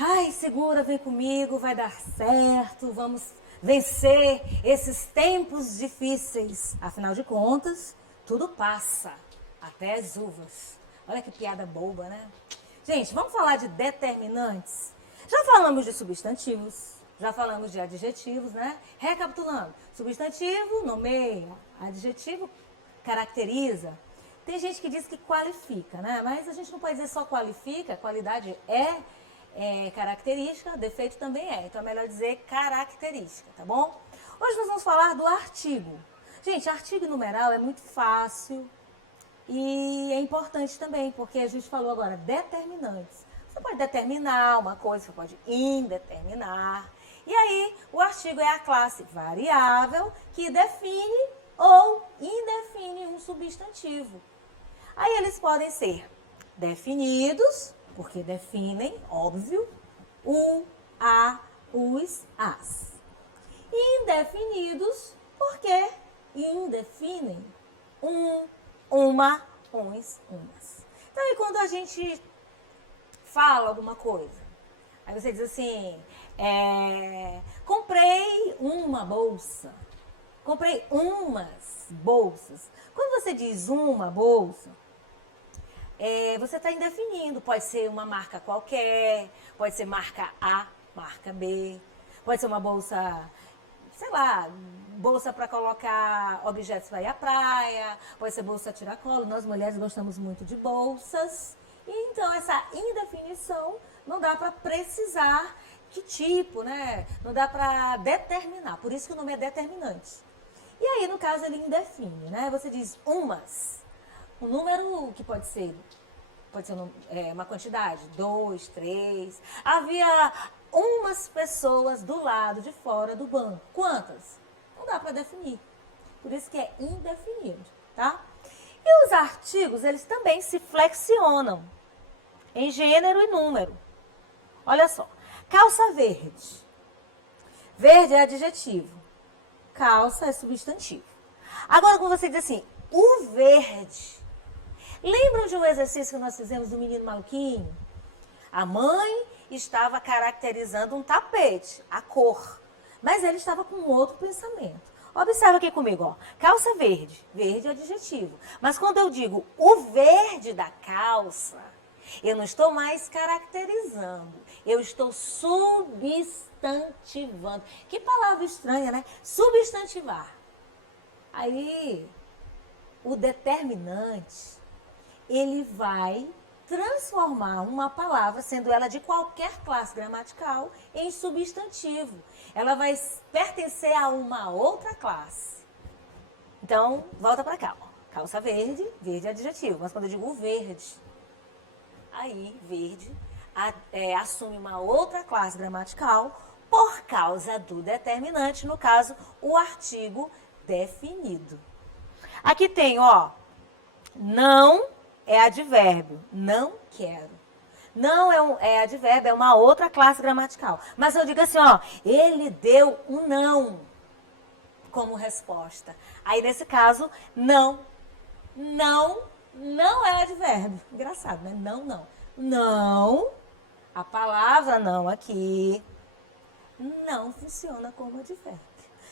Ai, segura, vem comigo, vai dar certo, vamos vencer esses tempos difíceis. Afinal de contas, tudo passa, até as uvas. Olha que piada boba, né? Gente, vamos falar de determinantes? Já falamos de substantivos, já falamos de adjetivos, né? Recapitulando, substantivo nomeia, adjetivo caracteriza. Tem gente que diz que qualifica, né? Mas a gente não pode dizer só qualifica, qualidade é característica, defeito também é. Então é melhor dizer característica, tá bom? Hoje nós vamos falar do artigo. Gente, artigo e numeral é muito fácil e é importante também, porque a gente falou agora determinantes. Você pode determinar uma coisa, você pode indeterminar. E aí, o artigo é a classe variável que define ou indefine um substantivo. Aí eles podem ser definidos, porque definem, óbvio, o, a, os, as. Indefinidos, porque indefinem uma, uns, umas. Então, aí quando a gente fala alguma coisa, aí você diz assim, comprei uma bolsa, comprei umas bolsas. Quando você diz uma bolsa, você está indefinindo. Pode ser uma marca qualquer, pode ser marca A, marca B, pode ser uma bolsa, sei lá, bolsa para colocar objetos para ir à praia, pode ser bolsa tiracolo. Nós mulheres gostamos muito de bolsas. E então essa indefinição não dá para precisar que tipo, né? Não dá para determinar. Por isso que o nome é determinante. E aí, no caso, ele indefine, né? Você diz umas. Um número que pode ser uma quantidade, 2, 3. Havia umas pessoas do lado de fora do banco. Quantas? Não dá para definir. Por isso que é indefinido, tá? E os artigos, eles também se flexionam em gênero e número. Olha só. Calça verde. Verde é adjetivo. Calça é substantivo. Agora, quando você diz assim, o verde. Lembram de um exercício que nós fizemos do menino maluquinho? A mãe estava caracterizando um tapete, a cor. Mas ele estava com outro pensamento. Observa aqui comigo, ó. Calça verde. Verde é adjetivo. Mas quando eu digo o verde da calça, eu não estou mais caracterizando. Eu estou substantivando. Que palavra estranha, né? Substantivar. Aí, o determinante, ele vai transformar uma palavra, sendo ela de qualquer classe gramatical, em substantivo. Ela vai pertencer a uma outra classe. Então, volta para cá. Ó. Calça verde, verde é adjetivo. Mas quando eu digo verde, aí verde assume uma outra classe gramatical por causa do determinante, no caso, o artigo definido. Aqui tem, ó, não é advérbio, não quero. Não é advérbio, é uma outra classe gramatical. Mas eu digo assim, ó, ele deu um não como resposta. Aí, nesse caso, não é advérbio. Engraçado, né? Não, a palavra não aqui, não funciona como advérbio.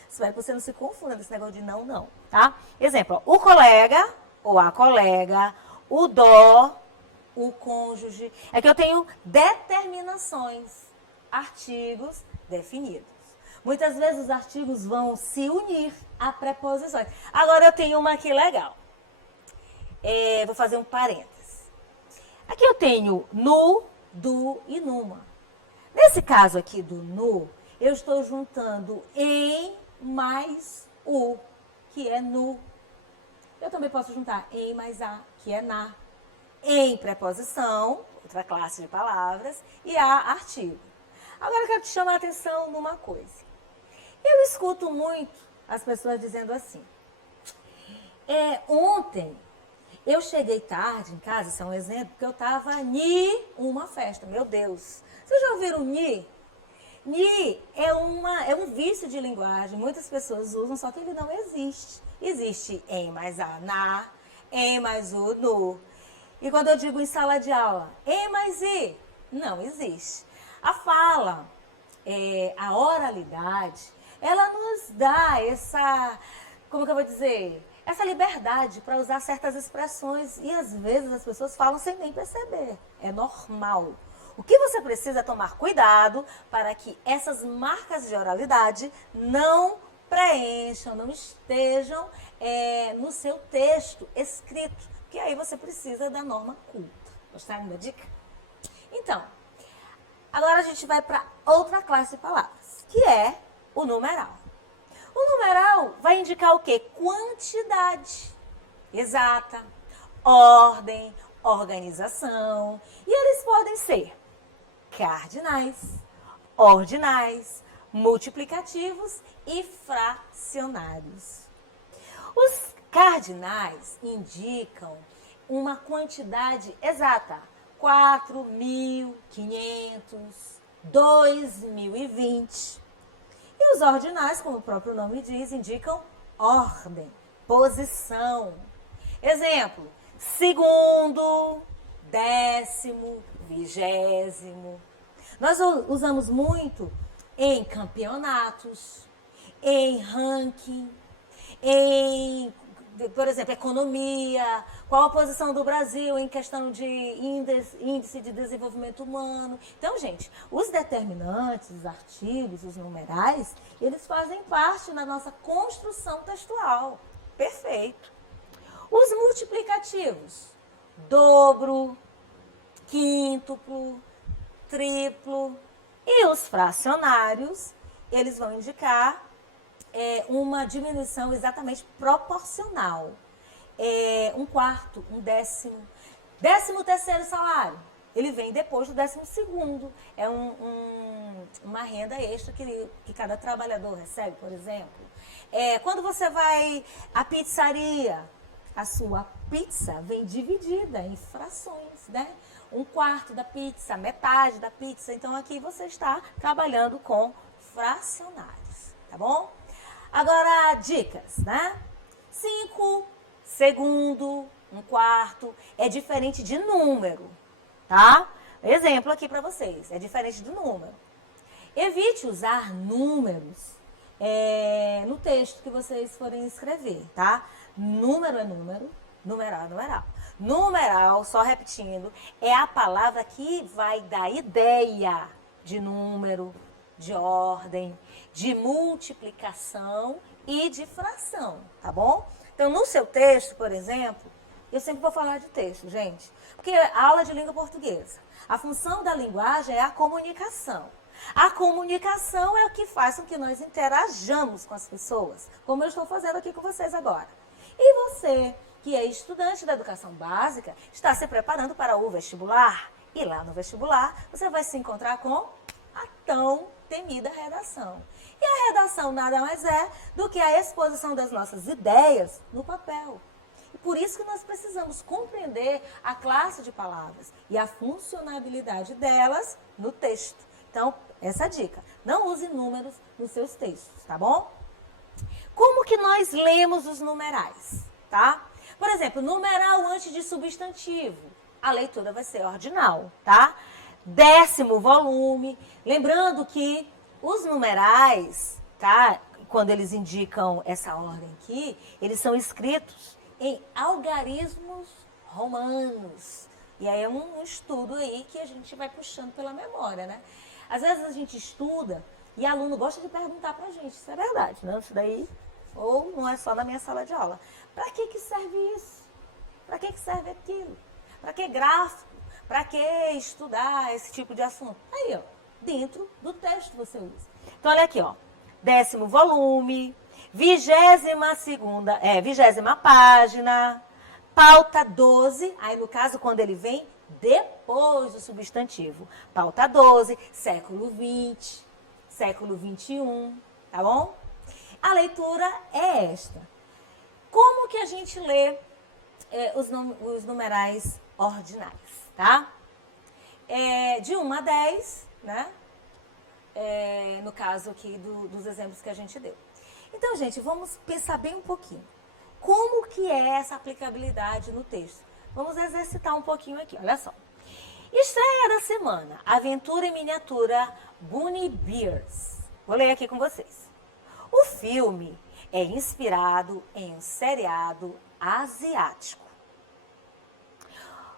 Espero que você não se confunda nesse negócio de não, tá? Exemplo, ó, o colega ou a colega, o dó, o cônjuge. É que eu tenho determinações, artigos definidos. Muitas vezes os artigos vão se unir a preposições. Agora eu tenho uma aqui legal. Vou fazer um parênteses. Aqui eu tenho no, do e numa. Nesse caso aqui do no, eu estou juntando em mais o, que é nu. Eu também posso juntar em mais a, que é na. Em preposição, outra classe de palavras, e a artigo. Agora eu quero te chamar a atenção numa coisa. Eu escuto muito as pessoas dizendo assim, ontem eu cheguei tarde em casa, isso é um exemplo, porque eu estava em uma festa, meu Deus. Vocês já ouviram ni? Ni é um vício de linguagem, muitas pessoas usam, só que ele não existe. Existe em mais a, na, em mais o, no. E quando eu digo em sala de aula, em mais i, não existe. A fala, a oralidade, ela nos dá essa, como que eu vou dizer, essa liberdade para usar certas expressões e às vezes as pessoas falam sem nem perceber. É normal. O que você precisa é tomar cuidado para que essas marcas de oralidade não preencham, não estejam no seu texto escrito, que aí você precisa da norma culta. Gostaram da dica? Então, agora a gente vai para outra classe de palavras, que é o numeral. O numeral vai indicar o quê? Quantidade exata, ordem, organização. E eles podem ser cardinais, ordinais, multiplicativos e fracionários. Os cardinais indicam uma quantidade exata, 4.500, 2020. E os ordinais, como o próprio nome diz, indicam ordem, posição. Exemplo, segundo, décimo, vigésimo. Nós usamos muito em campeonatos, em ranking, em, por exemplo, economia, qual a posição do Brasil em questão de índice de desenvolvimento humano. Então, gente, os determinantes, os artigos, os numerais, eles fazem parte da nossa construção textual. Perfeito. Os multiplicativos, dobro, quíntuplo, triplo. E os fracionários, eles vão indicar uma diminuição exatamente proporcional. Um quarto, um décimo. 13º salário, ele vem depois do 12º. É uma renda extra que cada trabalhador recebe, por exemplo. Quando você vai à pizzaria, a sua pizza vem dividida em frações, né? Um quarto da pizza, metade da pizza. Então, aqui você está trabalhando com fracionários, tá bom? Agora, dicas, né? 5, segundo, um quarto, é diferente de número, tá? Exemplo aqui para vocês, é diferente de número. Evite usar números no texto que vocês forem escrever, tá? Número é número, numeral é numeral. Numeral, só repetindo, é a palavra que vai dar ideia de número, de ordem, de multiplicação e de fração, tá bom? Então, no seu texto, por exemplo, eu sempre vou falar de texto, gente, porque a aula de língua portuguesa, a função da linguagem é a comunicação. A comunicação é o que faz com que nós interajamos com as pessoas, como eu estou fazendo aqui com vocês agora. E você, que é estudante da educação básica, está se preparando para o vestibular. E lá no vestibular, você vai se encontrar com a tão temida redação. E a redação nada mais é do que a exposição das nossas ideias no papel. E por isso que nós precisamos compreender a classe de palavras e a funcionalidade delas no texto. Então, essa dica, não use números nos seus textos, tá bom? Como que nós lemos os numerais, tá? Por exemplo, numeral antes de substantivo, a leitura vai ser ordinal, tá? 10º volume, lembrando que os numerais, tá? Quando eles indicam essa ordem aqui, eles são escritos em algarismos romanos. E aí é um estudo aí que a gente vai puxando pela memória, né? Às vezes a gente estuda e aluno gosta de perguntar pra gente, isso é verdade, né? Isso daí, ou não é só na minha sala de aula. Pra que serve isso? Pra que serve aquilo? Pra que gráfico? Pra que estudar esse tipo de assunto? Aí, ó, dentro do texto você usa. Então, olha aqui, ó. 10º volume, 20ª página, pauta 12, aí no caso quando ele vem depois do substantivo. Pauta 12, século 20, século 21, tá bom? A leitura é esta. Como que a gente lê os numerais ordinais, tá? De 1 a 10, né? No caso aqui dos exemplos que a gente deu. Então, gente, vamos pensar bem um pouquinho. Como que é essa aplicabilidade no texto? Vamos exercitar um pouquinho aqui, olha só. Estreia da semana, Aventura em Miniatura Bunny Bears. Vou ler aqui com vocês. O filme é inspirado em um seriado asiático.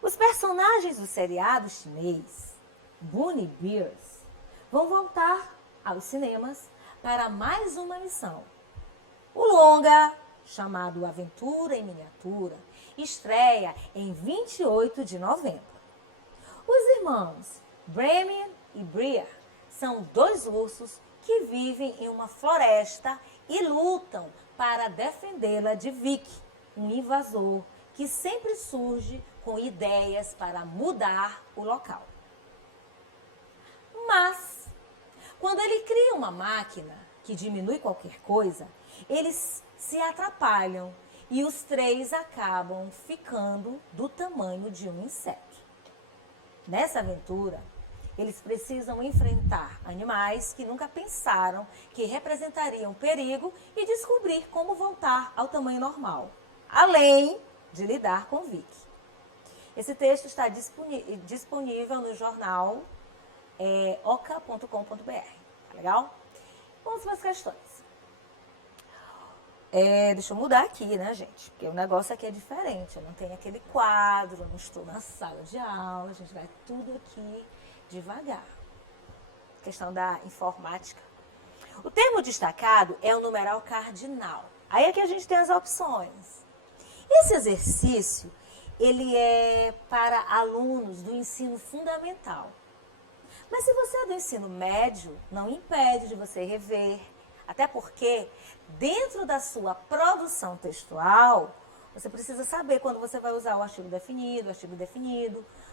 Os personagens do seriado chinês, Bunny Bears, vão voltar aos cinemas para mais uma missão. O longa, chamado Aventura em Miniatura, estreia em 28 de novembro. Os irmãos Bremen e Bria são 2 ursos que vivem em uma floresta e lutam para defendê-la de Vic, um invasor que sempre surge com ideias para mudar o local. Mas, quando ele cria uma máquina que diminui qualquer coisa, eles se atrapalham e os 3 acabam ficando do tamanho de um inseto. Nessa aventura, eles precisam enfrentar animais que nunca pensaram que representariam perigo e descobrir como voltar ao tamanho normal, além de lidar com Vic. Esse texto está disponível no jornal oca.com.br. Tá legal? Vamos para as questões. Deixa eu mudar aqui, né, gente? Porque o negócio aqui é diferente. Eu não tenho aquele quadro, eu não estou na sala de aula. A gente vai tudo aqui devagar. Questão da informática. O termo destacado é o numeral cardinal. Aí é que a gente tem as opções. Esse exercício, ele é para alunos do ensino fundamental. Mas se você é do ensino médio, não impede de você rever. Até porque, dentro da sua produção textual, você precisa saber quando você vai usar o artigo definido,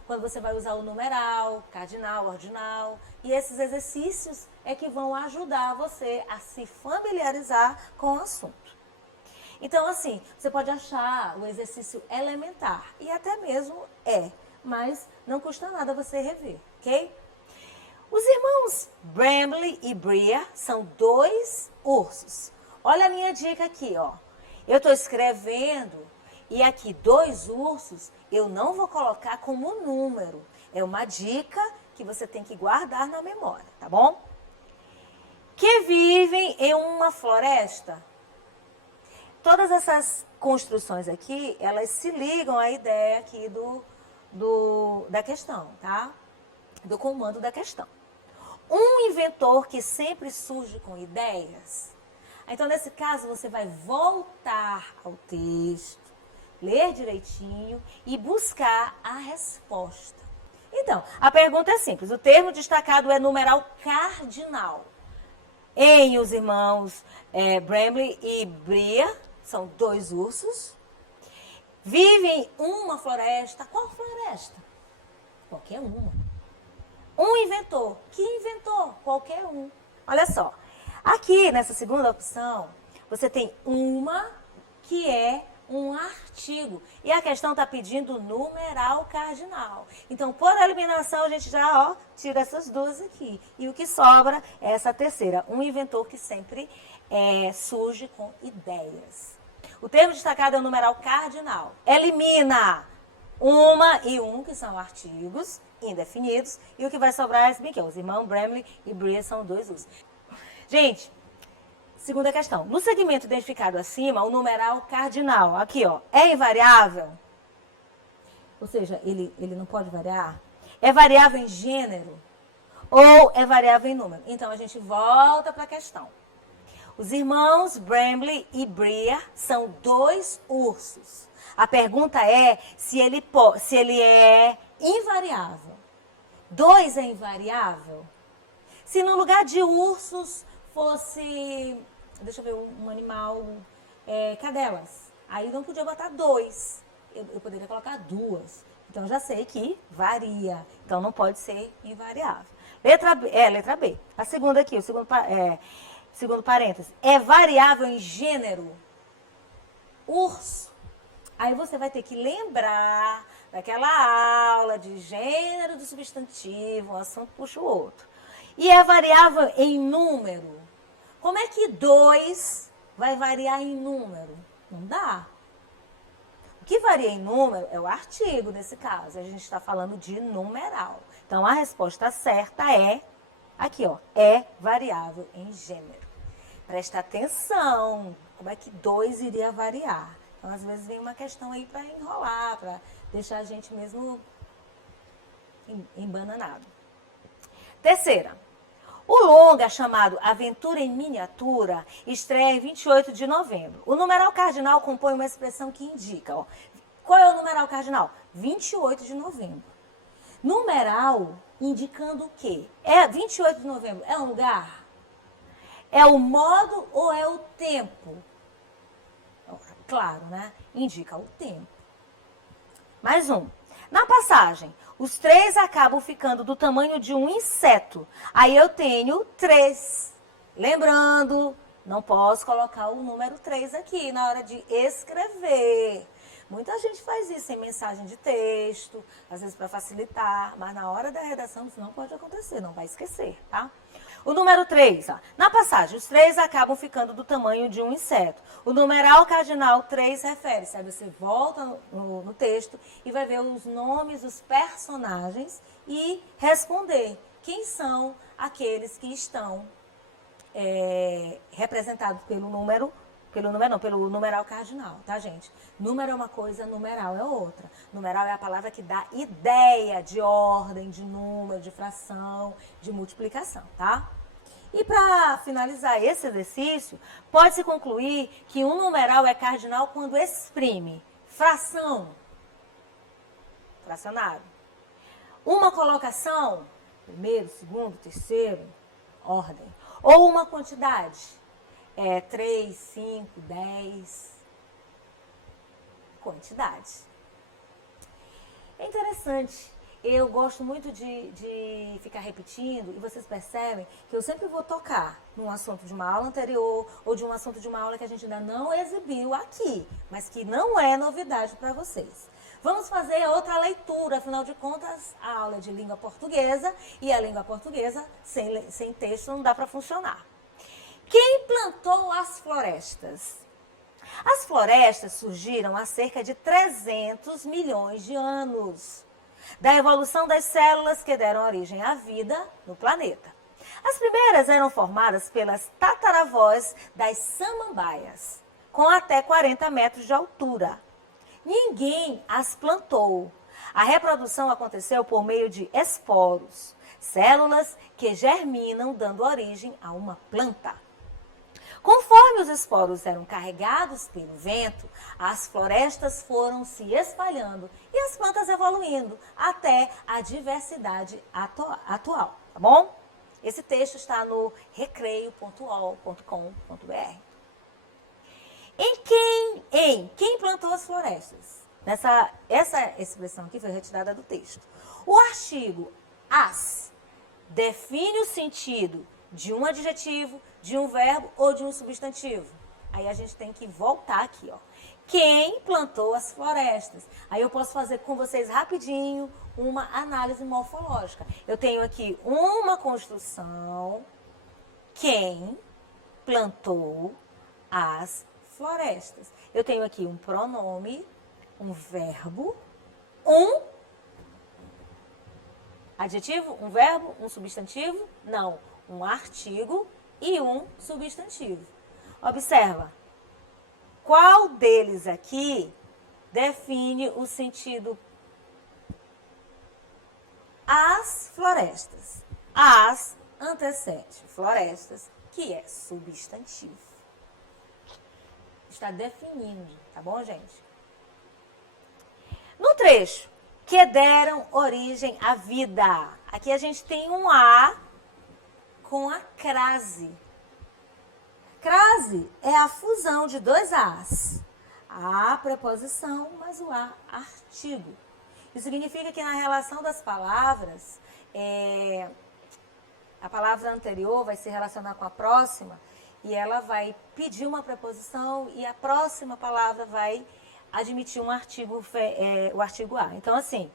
quando você vai usar o numeral, cardinal, ordinal. E esses exercícios é que vão ajudar você a se familiarizar com o assunto. Então, assim, você pode achar o exercício elementar, e até mesmo mas não custa nada você rever, ok? Os irmãos Bramley e Bria são 2 ursos. Olha a minha dica aqui, ó. Eu estou escrevendo e aqui 2 ursos eu não vou colocar como número. É uma dica que você tem que guardar na memória, tá bom? Que vivem em uma floresta. Todas essas construções aqui, elas se ligam à ideia aqui da questão, tá? Do comando da questão. Um inventor que sempre surge com ideias. Então, nesse caso, você vai voltar ao texto, ler direitinho e buscar a resposta. Então, a pergunta é simples. O termo destacado é numeral cardinal. Em os irmãos Bramley e Bria, são 2 ursos, vivem em uma floresta. Qual floresta? Qualquer uma. Um inventor. Que inventor? Qualquer um. Olha só. Aqui, nessa segunda opção, você tem uma que é um artigo. E a questão está pedindo numeral cardinal. Então, por eliminação, a gente já tira essas 2 aqui. E o que sobra é essa terceira. Um inventor que sempre surge com ideias. O termo destacado é o numeral cardinal. Elimina uma e um, que são artigos indefinidos, e o que vai sobrar é que os irmãos Bramley e Bria são 2 ursos. Gente, segunda questão. No segmento identificado acima, o numeral cardinal, aqui, ó, é invariável? Ou seja, ele não pode variar? É variável em gênero? Ou é variável em número? Então, a gente volta para a questão. Os irmãos Bramley e Bria são 2 ursos. A pergunta é se ele é invariável. 2 é invariável? Se no lugar de ursos fosse, deixa eu ver, um animal, cadelas, aí não podia botar 2. Eu poderia colocar 2. Então, eu já sei que varia. Então, não pode ser invariável. Letra B. A segunda aqui, o segundo parênteses. É variável em gênero? Urso. Aí você vai ter que lembrar daquela aula de gênero do substantivo, um assunto puxa o outro. E é variável em número. Como é que 2 vai variar em número? Não dá. O que varia em número é o artigo, nesse caso. A gente está falando de numeral. Então, a resposta certa é, aqui, ó, é variável em gênero. Presta atenção, como é que 2 iria variar? Então, às vezes, vem uma questão aí para enrolar, para deixar a gente mesmo embananado. Terceira. O longa chamado Aventura em Miniatura estreia em 28 de novembro. O numeral cardinal compõe uma expressão que indica, ó, qual é o numeral cardinal? 28 de novembro. Numeral indicando o quê? 28 de novembro é um lugar? É o modo ou é o tempo? Claro, né? Indica o tempo. Mais um. Na passagem, os 3 acabam ficando do tamanho de um inseto. Aí eu tenho 3. Lembrando, não posso colocar o número 3 aqui na hora de escrever. Muita gente faz isso em mensagem de texto, às vezes para facilitar, mas na hora da redação isso não pode acontecer, não vai esquecer, tá? O número 3, ó, na passagem, os 3 acabam ficando do tamanho de um inseto. O numeral cardinal 3 refere-se. Aí você volta no texto e vai ver os nomes dos personagens e responder quem são aqueles que estão representados pelo numeral cardinal, tá, gente? Número é uma coisa, numeral é outra. Numeral é a palavra que dá ideia de ordem, de número, de fração, de multiplicação, tá? E para finalizar esse exercício, pode-se concluir que um numeral é cardinal quando exprime fração, fracionário, uma colocação, primeiro, segundo, terceiro, ordem, ou uma quantidade, 3, 5, 10, quantidade. É interessante. Eu gosto muito de ficar repetindo e vocês percebem que eu sempre vou tocar num assunto de uma aula anterior ou de um assunto de uma aula que a gente ainda não exibiu aqui, mas que não é novidade para vocês. Vamos fazer outra leitura, afinal de contas, a aula é de língua portuguesa e a língua portuguesa sem texto não dá para funcionar. Quem plantou as florestas? As florestas surgiram há cerca de 300 milhões de anos, da evolução das células que deram origem à vida no planeta. As primeiras eram formadas pelas tataravós das samambaias, com até 40 metros de altura. Ninguém as plantou. A reprodução aconteceu por meio de esporos, células que germinam dando origem a uma planta. Conforme os esporos eram carregados pelo vento, as florestas foram se espalhando e as plantas evoluindo até a diversidade atual, tá bom? Esse texto está no recreio.ol.com.br. Quem plantou as florestas? Essa expressão aqui foi retirada do texto. O artigo as define o sentido de um adjetivo, de um verbo ou de um substantivo. Aí a gente tem que voltar aqui, ó. Quem plantou as florestas? Aí eu posso fazer com vocês rapidinho uma análise morfológica. Eu tenho aqui uma construção. Quem plantou as florestas? Eu tenho aqui um pronome, um verbo, um adjetivo, um verbo, um substantivo? Não. Um artigo e um substantivo. Observa, qual deles aqui define o sentido? As florestas. As antecede florestas, que é substantivo. Está definindo, tá bom, gente? No trecho, que deram origem à vida. Aqui a gente tem um A com a crase. Crase é a fusão de dois As. A preposição, mas o A artigo. Isso significa que na relação das palavras, a palavra anterior vai se relacionar com a próxima e ela vai pedir uma preposição e a próxima palavra vai admitir um artigo, o artigo A. Então, assim,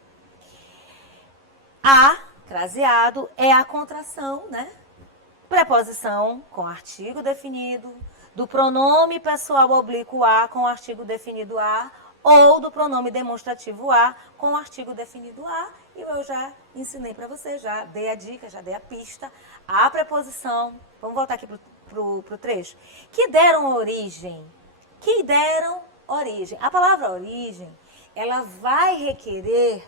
A, craseado, é a contração, né? Preposição com artigo definido, do pronome pessoal oblíquo a com artigo definido a, ou do pronome demonstrativo a com o artigo definido a. E eu já ensinei para você, já dei a dica, já dei a pista. A preposição, vamos voltar aqui para o trecho, que deram origem. A palavra origem, ela vai requerer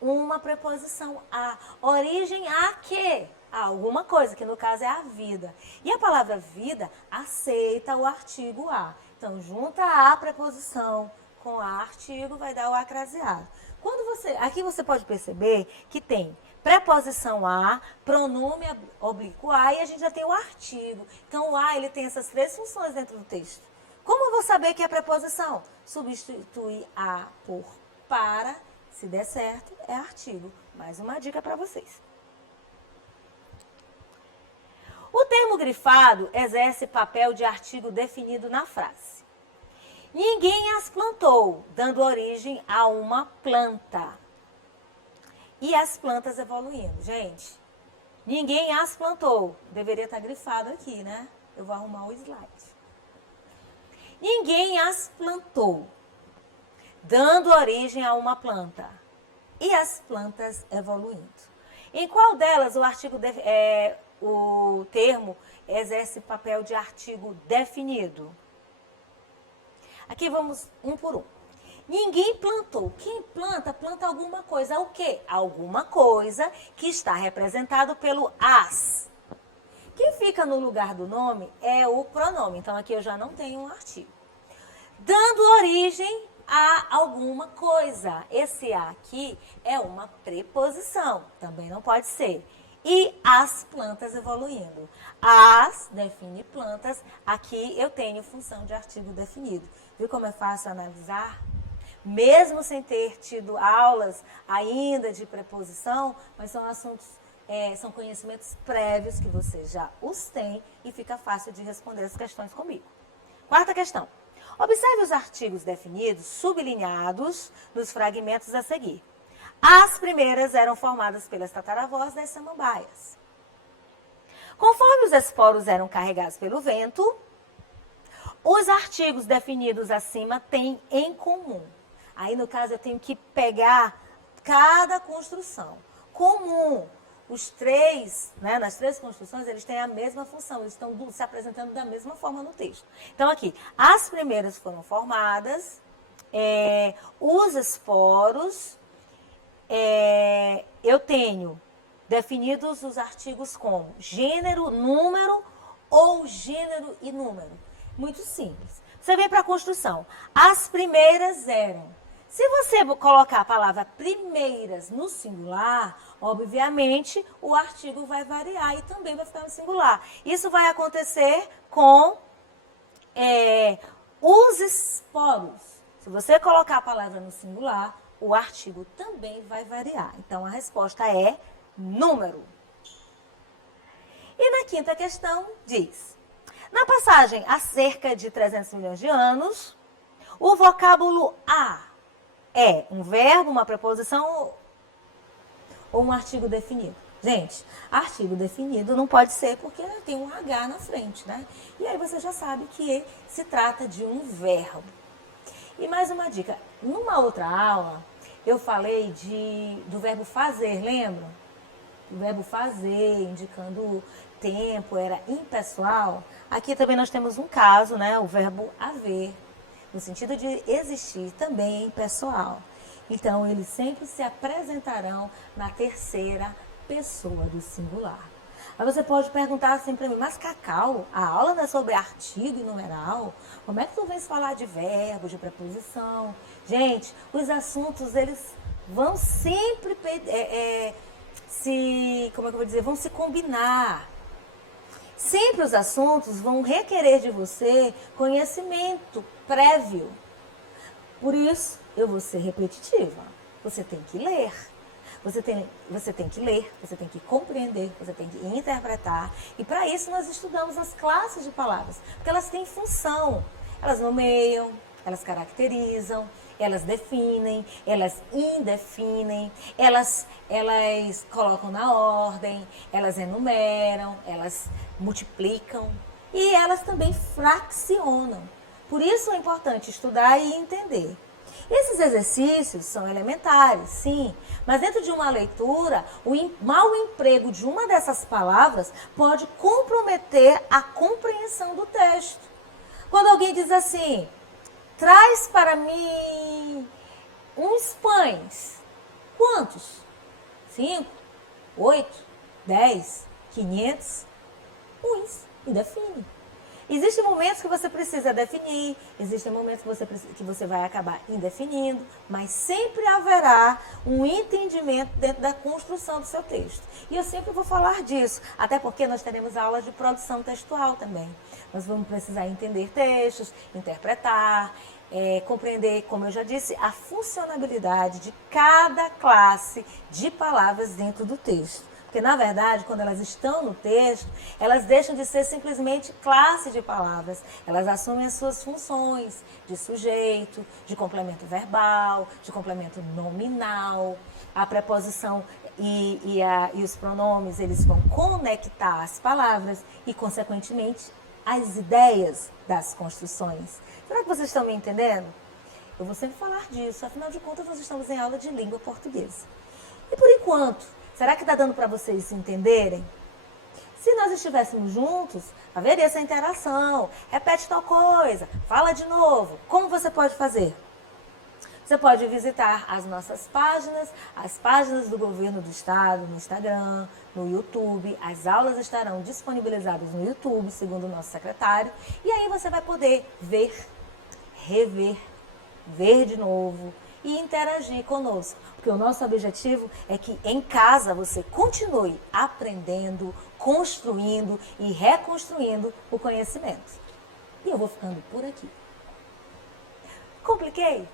uma preposição a. Origem a quê? A alguma coisa, que no caso é a vida. E a palavra vida aceita o artigo a. Então, junta a preposição com a artigo, vai dar o acraseado. Aqui você pode perceber que tem preposição a, pronome oblíquo a, e a gente já tem o artigo. Então, o a, ele tem essas três funções dentro do texto. Como eu vou saber que é preposição? Substituir a por para, se der certo, é artigo. Mais uma dica para vocês. O termo grifado exerce papel de artigo definido na frase. Ninguém as plantou, dando origem a uma planta. E as plantas evoluindo. Gente, ninguém as plantou. Deveria estar grifado aqui, né? Eu vou arrumar o slide. Ninguém as plantou, dando origem a uma planta. E as plantas evoluindo. Em qual delas o termo exerce papel de artigo definido? Aqui vamos um por um. Ninguém plantou. Quem planta, planta alguma coisa. O quê? Alguma coisa que está representado pelo as. Quem fica no lugar do nome é o pronome. Então, aqui eu já não tenho um artigo. Dando origem a alguma coisa. Esse a aqui é uma preposição. Também não pode ser. E as plantas evoluindo. As define plantas. Aqui eu tenho função de artigo definido. Viu como é fácil analisar? Mesmo sem ter tido aulas ainda de preposição, mas são assuntos, são conhecimentos prévios que você já os tem e fica fácil de responder as questões comigo. Quarta questão. Observe os artigos definidos sublinhados nos fragmentos a seguir. As primeiras eram formadas pelas tataravós das samambaias. Conforme os esporos eram carregados pelo vento, os artigos definidos acima têm em comum. Aí, no caso, eu tenho que pegar cada construção. Comum. Os três, né, nas três construções, eles têm a mesma função. Eles estão se apresentando da mesma forma no texto. Então, aqui, as primeiras foram formadas, os esporos, eu tenho definidos os artigos como gênero, número ou gênero e número. Muito simples. Você vem para a construção. As primeiras eram. Se você colocar a palavra primeiras no singular, obviamente o artigo vai variar e também vai ficar no singular. Isso vai acontecer com os esporos. Se você colocar a palavra no singular, o artigo também vai variar. Então, a resposta é número. E na quinta questão, diz: na passagem há cerca de 300 milhões de anos, o vocábulo a é um verbo, uma preposição ou um artigo definido? Gente, artigo definido não pode ser porque tem um H na frente, né? E aí você já sabe que se trata de um verbo. E mais uma dica. Numa outra aula, eu falei do verbo fazer, lembram? O verbo fazer, indicando tempo, era impessoal. Aqui também nós temos um caso, né? O verbo haver, no sentido de existir, também é impessoal. Então, eles sempre se apresentarão na terceira pessoa do singular. Aí você pode perguntar assim para mim: mas Cacau, a aula não é sobre artigo e numeral? Como é que tu vens falar de verbo, de preposição? Gente, os assuntos, eles vão sempre vão se combinar. Sempre os assuntos vão requerer de você conhecimento prévio. Por isso, eu vou ser repetitiva. Você tem que ler. Você tem que ler, você tem que compreender, você tem que interpretar. E para isso nós estudamos as classes de palavras, porque elas têm função. Elas nomeiam, elas caracterizam, elas definem, elas indefinem, elas colocam na ordem, elas enumeram, elas multiplicam e elas também fraccionam. Por isso é importante estudar e entender. Esses exercícios são elementares, sim, mas dentro de uma leitura, o mau emprego de uma dessas palavras pode comprometer a compreensão do texto. Quando alguém diz assim, traz para mim uns pães. Quantos? 5, 8, 10, 500? Uns, indefine. Existem momentos que você precisa definir, existem momentos que você vai acabar indefinindo, mas sempre haverá um entendimento dentro da construção do seu texto. E eu sempre vou falar disso, até porque nós teremos aulas de produção textual também. Nós vamos precisar entender textos, interpretar, compreender, como eu já disse, a funcionalidade de cada classe de palavras dentro do texto. Porque, na verdade, quando elas estão no texto, elas deixam de ser simplesmente classe de palavras. Elas assumem as suas funções de sujeito, de complemento verbal, de complemento nominal. A preposição e os pronomes, eles vão conectar as palavras e, consequentemente, as ideias das construções. Será que vocês estão me entendendo? Eu vou sempre falar disso. Afinal de contas, nós estamos em aula de língua portuguesa. E, por enquanto, será que está dando para vocês se entenderem? Se nós estivéssemos juntos, haveria essa interação. Repete tal coisa, fala de novo. Como você pode fazer? Você pode visitar as nossas páginas, as páginas do Governo do Estado, no Instagram, no YouTube. As aulas estarão disponibilizadas no YouTube, segundo o nosso secretário. E aí você vai poder ver, rever, ver de novo e interagir conosco. Porque o nosso objetivo é que em casa você continue aprendendo, construindo e reconstruindo o conhecimento. E eu vou ficando por aqui. Compliquei?